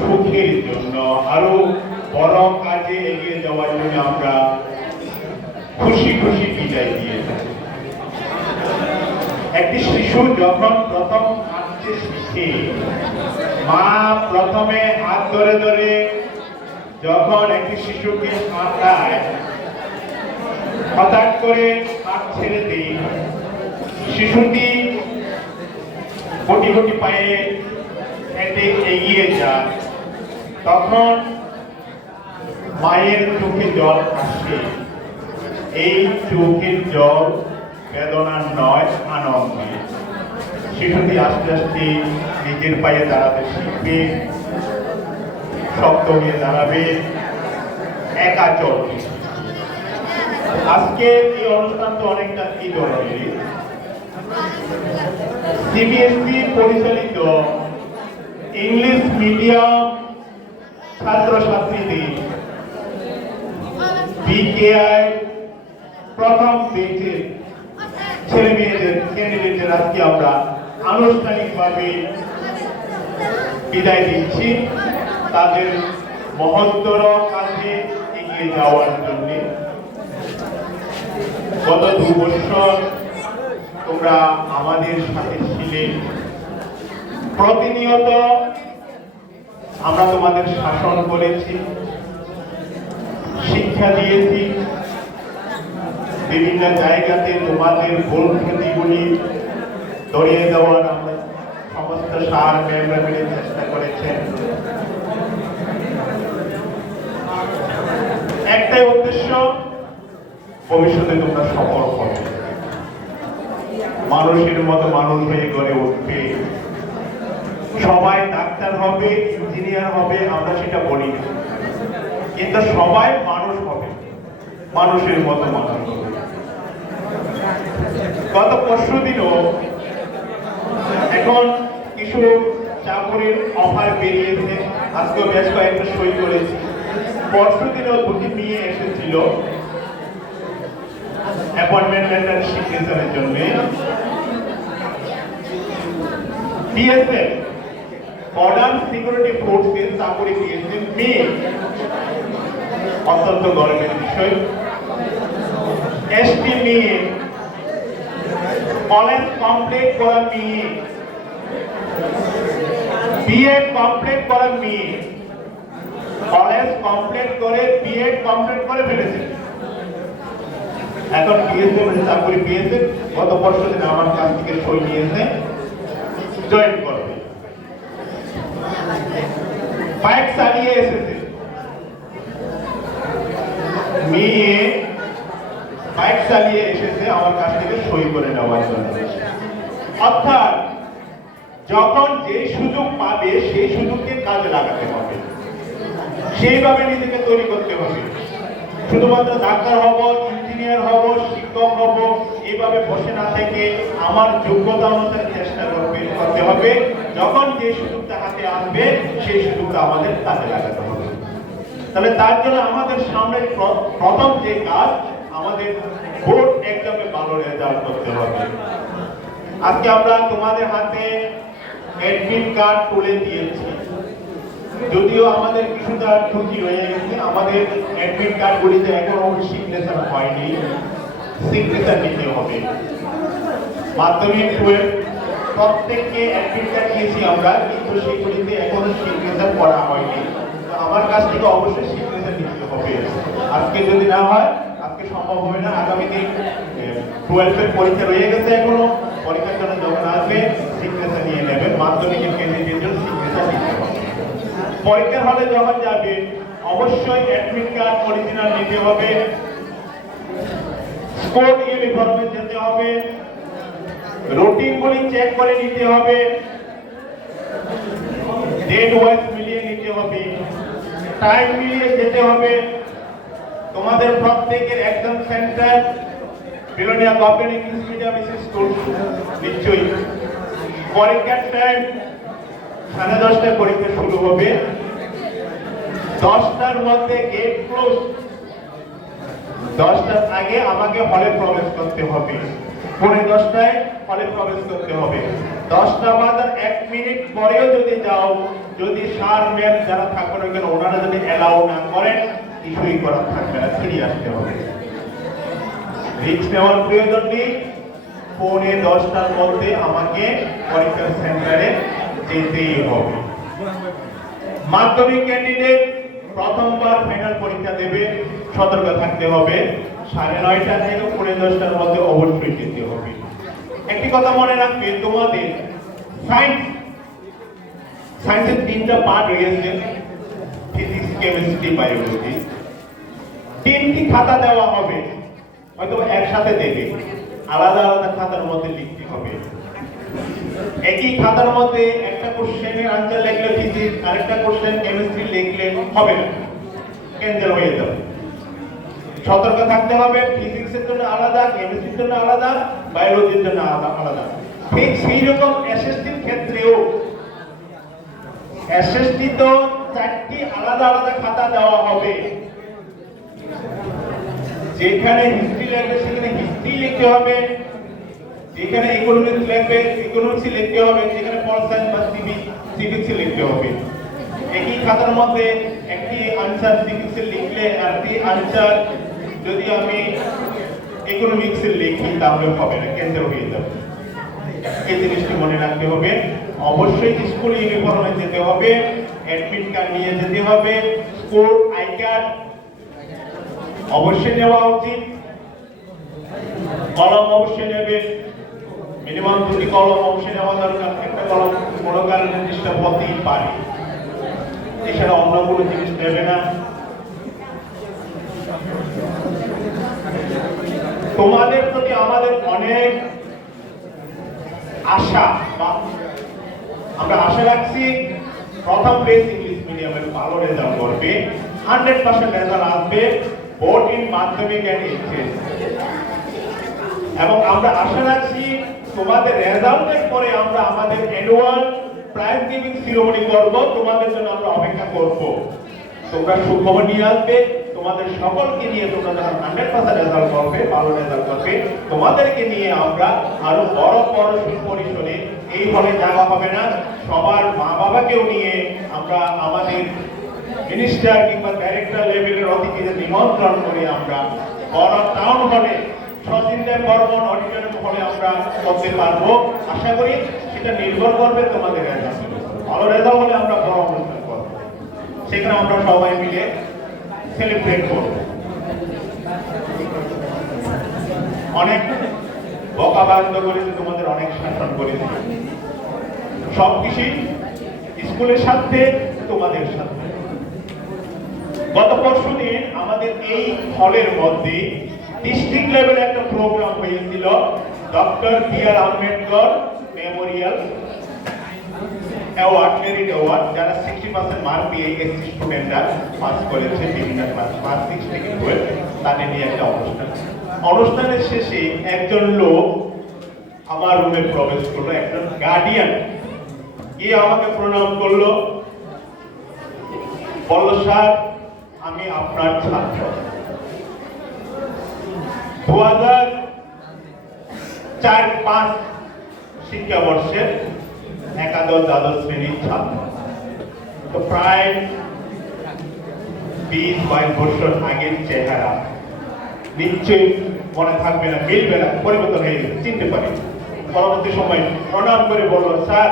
সুখের জন্য, আরো বড় কাজে এগিয়ে যাওয়ার জন্য আমরা খুশি খুশি বিদায় দিয়ে থাকি। একটি শিশু যখন প্রথম হাঁটতে শিখে, মা প্রথমে হাত ধরে ধরে যখন একটি শিশুকে হাঁটায়, হঠাৎ করে হাত ছেড়ে দিই, শিশুটি গুটি গুটি পায়ে হেঁটে এগিয়ে যায়, তখন মায়ের চোখে জল আসে। এই চোখের জল বেদনার নয়, আনন্দের। শিশুটি আস্তে আস্তে নিজের পায়ে দাঁড়াতে শিখবে, শক্ত হয়ে দাঁড়াবে, একা চলবে। আজকে এই অনুষ্ঠান তো অনেকটা কি ধরনের, সিবিএসই পরিচালিত ইংলিশ মিডিয়াম ছাত্রছাত্রীদের বিকেআই প্রথম বেচের ছেলে মেয়েদের ক্যান্ডিডেটের আজকে আমরা আনুষ্ঠানিকভাবে বিদায় দিচ্ছি তাদের মহত্তর কাজে এগিয়ে যাওয়ার জন্য। গত 2 বছর তোমরা আমাদের সাথে ছিলে, প্রতিনিয়ত আমরা তোমাদের শাসন করেছি, শিক্ষা দিয়েছি, বিভিন্ন জায়গাতে তোমাদের ভুল ত্রুটিগুলি ধরিয়ে দেওয়ার আমরা সমস্ত সার মেম্বার মিলে চেষ্টা করেছেন। একটাই উদ্দেশ্য, ভবিষ্যতে তোমরা সফল হবে, মানুষের মতো মানুষ হয়ে গড়ে উঠবে। সবাই ডাক্তার হবে, ইঞ্জিনিয়ার হবে, আমরা সেটা বলি না, কিন্তু সবাই মানুষ হবে, মানুষের মতো মানুষ হবে। গত পরশুদিনও এখন কিছু চাকরির অফার বেরিয়েছে, আজকে বেশ কয়েকটা সই করেছি। পরশুদিনও 2টি মেয়ে এসেছিল অ্যাপয়েন্টমেন্ট লেটার সিগনেচারের জন্য। বিএসএফ বর্ডার সিকিউরিটি ফোর্সে চাকরি পেয়েছে মেয়ে, অত্যন্ত গর্বের বিষয়। এসপি মেয়ে, কলেজ কমপ্লিট করা মেয়ে, বিএড কমপ্লিট করা মেয়ে, কলেজ কমপ্লিট করে বিএড কমপ্লিট করে ফেলেছে, এখন বিএসএফ চাকরি পেয়েছে। গত পরশুদিন আমার কাছ থেকে সই নিয়েছে, জয়েন করবে। বাইক চালিয়ে এসেছে মেয়ে, বাইক চালিয়ে এসেছে আমার কাছ থেকে সই করে নেওয়ার জন্য। অর্থাৎ যখন যে সুযোগ পাবে সেই সুযোগকে কাজে লাগাতে হবে, সেইভাবে নিজেকে তৈরি করতে হবে। শুধুমাত্র ডাক্তার হব, ইঞ্জিনিয়ার হব, শিক্ষক হব, এইভাবে বসে না থেকে আমার যোগ্যতা অনুসারে চেষ্টা করতে হবে। যখন যে সুযোগটা হাতে আসবে সেই সুযোগটা আমাদের কাজে লাগাতে হবে। তাহলে তার জন্য আমাদের সামনে প্রথম যে কাজ, আমাদের বোর্ড এক্সামে ভালো রেজাল্ট করতে হবে। আজকে আমরা তোমাদের হাতে অ্যাডমিট কার্ড তুলে দিয়েছি, যদিও আমাদের কিছুটা ত্রুটি রয়ে গেছে, আমাদের অ্যাডমিট কার্ডগুলিতে এখনো সিগনেচার হয়নি, সিগনেচার নিতে হবে। মাধ্যমিক 12 প্রত্যেককে অ্যাডমিট কার্ড দিয়েছি আমরা, কিন্তু সেগুলিতে এখনো সিগনেচার করা হয়নি। আমার কাছ থেকে অবশ্যই সিগনেচার নিতে হবে। আজকে যদি না হয়, আজকে সম্ভব হবে না, আগামী দিন 12 পরীক্ষা রয়ে গেছে, এখনো পরীক্ষার জন্য যখন আসবে সিগনেচার নিয়ে নেবেন। মাধ্যমিকের ক্যান্ডিডেটের জন্য সিগনেচার নিতে হবে। পরীক্ষার হলে যখন যাবে অবশ্যই অ্যাডমিট কার্ড অরিজিনাল নিতে হবে, স্পোর্ট ইউনিফর্মে যেতে হবে, রুটিনগুলি চেক করে নিতে হবে, ডেট ওয়াইজ মিলিয়ে নিতে হবে, টাইম মিলিয়ে যেতে হবে। তোমাদের প্রত্যেকের exam centre Belonia government English medium school নিশ্চয়ই। পরীক্ষার টাইম 10:30টায় পরীক্ষা শুরু হবে, 10টার মধ্যে গেট ক্লোজ, 10টার আগে আমাকে হলে প্রবেশ করতে হবে। 10:30 হলে প্রবেশ করতে হবে। 10টা বাজার 1 মিনিট পরেও যদি যাও, যদি স্যার ম্যাম যারা থাকবেন ওখানে ওনারা যদি এলাও না করেন, কিছুই করার থাকবে না, ফিরে আসতে হবে। রিস্ক নেওয়ার প্রয়োজন নেই। 9:45টার মধ্যে আমাকে পরীক্ষা সেন্টারে যেতেই হবে। মাধ্যমিক ক্যান্ডিডেট প্রথমবার ফাইনাল পরীক্ষা দেবে, সতর্ক থাকতে হবে। 9:30টা থেকে 10:45টার মধ্যে অবশ্যই যেতে হবে। একটি কথা মনে রাখবে, তোমাদের সায়েন্সের 3টা পার্ট রয়েছে, ফিজিক্স, কেমিস্ট্রি, বায়োলজি। 3টি খাতা দেওয়া হবে, হয়তো একসাথে দেবে, আলাদা আলাদা খাতার মধ্যে লিখতে হবে। একই খাতার মধ্যে একটা কোশ্চেনের আনসার লিখলে ফিজিক্স, আরেকটা কোশ্চেন কেমিস্ট্রি লিখলে হবে না, ক্যান্সেল হয়ে যাবে। সতর্ক থাকতে হবে, ফিজিক্সের জন্য আলাদা, কেমিস্ট্রির জন্য আলাদা, বায়োলজির জন্য আলাদা। ঠিক সেই রকম এসএসসির ক্ষেত্রেও এসএসসি তো 4টি আলাদা আলাদা খাতা দেওয়া হবে। যেখানে হিস্ট্রি লাগবে সেখানে হিস্ট্রি লিখতে হবে, যেখানে ইকোনমিক্স লাগবে ইকোনমিক্স লিখতে হবে, যেখানে পল সায়েন্স বা সিভিক্স লিখতে হবে। একই খাতার মধ্যে একটি আনসার সিভিক্স লিখলে আরেকটি আনসার যদি আমি ইকোনমিক্স লিখি তাহলে হবে না, ক্যান্সেল হয়ে যাবে। এই জিনিসটি মনে রাখতে হবে। অবশ্যই স্কুল ইউনিফর্মে যেতে হবে, অ্যাডমিট কার্ড নিয়ে যেতে হবে, স্কুল আই কার্ড অবশ্যই নেওয়া উচিত, কলম অবশ্যই নেবে, মিনিমাম 2টি কলম অবশ্যই নেওয়া দরকার। একটা কলম কোনো কারণে ডিস্টার্ব হতেই পারে, এছাড়া অন্য কোনো জিনিস নেবে না। তোমাদের প্রতি আমাদের অনেক আশা, আমরা আশা রাখছি প্রথম বেস ইংলিশ মিডিয়ামের ভালো রেজাল্ট করবে, 100% রেজাল্ট আসবে বোর্ড ইন মাধ্যমিক এন্ড এইচএস। এবং আমরা আশা রাখছি তোমাদের রেজাল্টের পরে আমরা আমাদের অ্যানুয়াল প্রাইজ গিভিং সেরেমনি করব, তোমাদের জন্য আমরা অপেক্ষা করব। তোমরা সুখবর নিয়ে আসবে, তোমাদের সকলকে নিয়ে তোমরা যখন 100% রেজাল্ট করবে, ভালো রেজাল্ট করবে, তোমাদেরকে নিয়ে আমরা আরো বড় পরিসরে এই হলে যাওয়া হবে না, সবার মা বাবাকেও নিয়ে আমরা আমাদের মিনিস্টার কিংবা ডাইরেক্টর লেভেলের অতিথিদের নিমন্ত্রণ করে আমরা বড় টাউন হলে সচিন্তায় বর্মন অডিটোরিয়াম হলে আমরা করতে পারবো। আশা করি সেটা নির্ভর করবে তোমাদের রেজাল্ট। ভালো রেজাল্ট হলে আমরা বড় অনুষ্ঠান করবো, সেখানে আমরা সবাই মিলে সেলিব্রেট করব। অনেক বকাবাদ্য করেছে, তোমাদের অনেক শাসন করেছে, সবকিছুই স্কুলের সাথে তোমাদের সাথে। গত পরশুদিন আমাদের এই হলের মধ্যে ডিস্ট্রিক্ট লেভেলে একটা প্রোগ্রাম হয়েছিল, doctor B.R.. Ambedkar Memorial award, merit award. যারা 60% মার্ক পেয়ে এসসি স্টুডেন্টরা পাস করেছে বিভিন্ন ক্লাস 1, 6 থেকে 12, তাদের নিয়ে একটা অনুষ্ঠানের শেষে একজন লোক আমার রুমে প্রবেশ করলো, একজন গার্ডিয়ান গিয়ে আমাকে প্রণাম করলো, বলল, স্যার আমি আপনার ছাত্র, 2004-5 শিক্ষাবর্ষের একাদশ দ্বাদশ শ্রেণীর ছাত্র। তো প্রায় 20-22 বছর আগের চেহারা, নিশ্চয়ই মনে থাকবে না, মিলবে না, পরিবর্তন হয়ে গেছে, চিনতে পারি। পরবর্তী সময় প্রণাম করে বলল, স্যার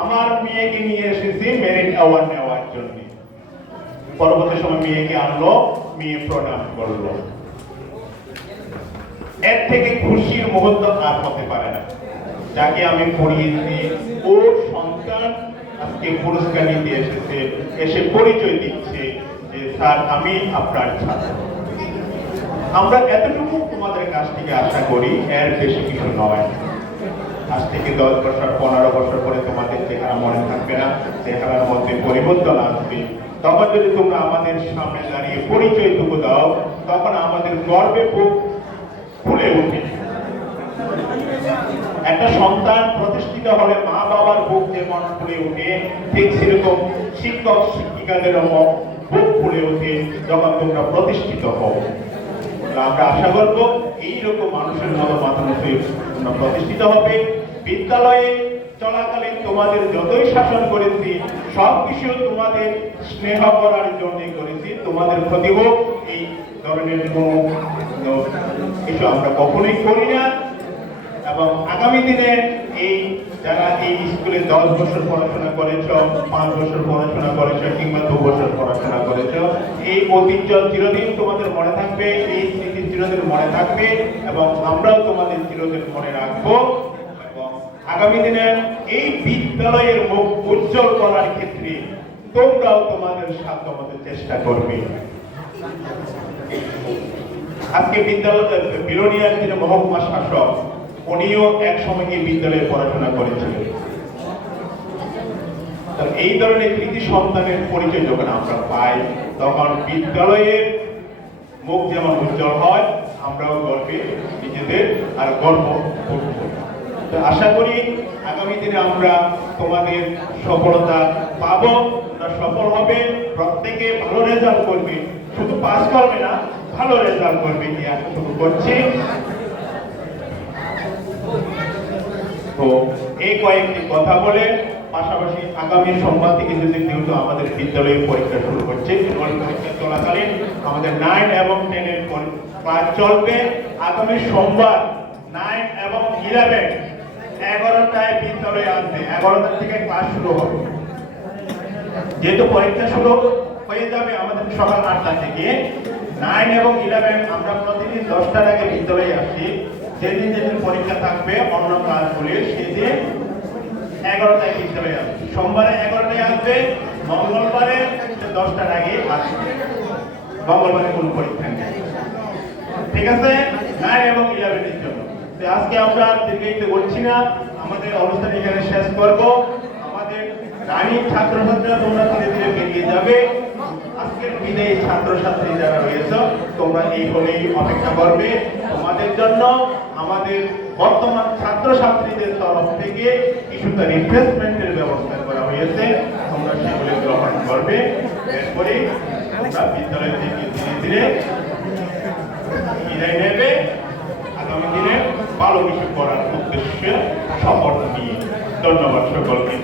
আমার মেয়েকে নিয়ে এসেছি মেরিট অ্যাওয়ার্ড নেওয়ার জন্য। পরবর্তী সময় মেয়েকে আনলো, মেয়ে প্রণাম করলো। এর থেকে খুশির মুহূর্ত আর হতে পারে না। যাকে আমি পড়িয়েছি ওর সন্তান আজকে পুরস্কার নিতে এসেছে, এসে পরিচয় দিচ্ছে যে স্যার আমি আপনার ছাত্র। আমরা এতটুকু তোমাদের কাছ থেকে আশা করি, এর বেশি কিছু নয়। আজ থেকে 10 বছর 15 বছর পরে তোমাদের চেহারা মনে থাকবে না, চেহারার মধ্যে পরিবর্তন আসবে। তখন যদি তোমরা আমাদের সামনে দাঁড়িয়ে পরিচয়টুকু দাও, তখন আমাদের গর্বে বুক ফুলে ওঠে। একটা সন্তান প্রতিষ্ঠিত হলে মা বাবার বুক যেমন ফুলে ওঠে, ঠিক সেরকম শিক্ষক শিক্ষিকাদের বুক ফুলে ওঠে যখন তোমরা প্রতিষ্ঠিত হও। আমরা আশা করবো এইরকম মানুষের মতো মাথা পড়াশোনা প্রতিষ্ঠিত হবে। বিদ্যালয়ে চলাকালীন তোমাদের যতই শাসন করেছি সবকিছু তোমাদের স্নেহ করার জন্য করেছি, তোমাদের ক্ষতি হোক এই ধরনের কিছু আমরা কখনোই করি না। এবং আগামী দিনে এই যারা এই স্কুলে 10 বছর পড়াশোনা করেছ, 5 বছর পড়াশোনা করেছ কিংবা 2 বছর পড়াশোনা করেছ, এই ঐতিহ্য চিরদিন তোমাদের মনে থাকবে, এই স্মৃতি চিরদিন মনে থাকবে এবং আমরাও তোমাদের চিরদিন মনে রাখবো। এবং আগামী দিনে এই বিদ্যালয়ের মুখ উজ্জ্বল করার ক্ষেত্রে তোমরাও তোমাদের সাধ্যমতো চেষ্টা করবে। আজকে বিদ্যালয় বিলোনিয়ার যিনি মহকুমা শাসক, উনিও এক সময় এই বিদ্যালয়ে পড়াশোনা করেছিলেন। এই ধরনের কৃতি সন্তানের পরিচয় যখন আমরা পাই তখন বিদ্যালয়ের মুখ যেমন উজ্জ্বল হয়, আমরাও গর্বে নিজেদের আর গর্ব করব। তো আশা করি আগামী দিনে আমরা তোমাদের সফলতা পাবো, সফল হবে, প্রত্যেকে ভালো রেজাল্ট করবে, শুধু পাস করবে না, ভালো রেজাল্ট করবে কি আশা শুরু করছি। তো এই কয়েকটি কথা বলে পাশাপাশি আগামী সোমবার থেকে যেহেতু আমাদের বিদ্যালয়ে পরীক্ষা শুরু হচ্ছে, পরীক্ষা চলাকালীন আমাদের 9 এবং 10 এর ক্লাস চলবে। আগামী সোমবার 9 এবং 11 11টায় বিদ্যালয়ে আসবে, 11টা থেকে ক্লাস শুরু হবে। যেহেতু পরীক্ষা শুরু হয়ে যাবে আমাদের সকাল 8টা থেকে, 9 এবং 11 আমরা প্রতিদিন 10টার আগে বিদ্যালয়ে আসি। যেদিন যেদিন পরীক্ষা থাকবে অন্য ক্লাসগুলির সেদিন 11টায় বিদ্যালয়ে আসবে। সোমবারে 11টায় আসবে, মঙ্গলবারে 10টার আগে আসবে। মঙ্গলবারে কোনো পরীক্ষা নেই, ঠিক আছে? 9 এবং 11 এর জন্য আজকে আমরা দীর্ঘায়িত করছি না, আমাদের অনুষ্ঠান এখানে শেষ করব। আমাদের রানী ছাত্রছাত্রীরা তোমরা ধীরে ধীরে বেরিয়ে যাবে। আজকের বিদায়ী ছাত্রছাত্রী যারা রয়েছে তোমরা এই হলেই অপেক্ষা করবে। তোমাদের জন্য আমাদের বর্তমান ছাত্রছাত্রীদের তরফ থেকে কিছুটা রিফ্রেশমেন্টের ব্যবস্থা করা হয়েছে, তোমরা সেগুলি গ্রহণ করবে। এরপরে তোমরা বিদ্যালয় থেকে ধীরে ধীরে বিদায় নেবে আগামী দিনে ভালো কিছু করার উদ্দেশ্যে শপথ নিয়ে। ধন্যবাদ সকলকে।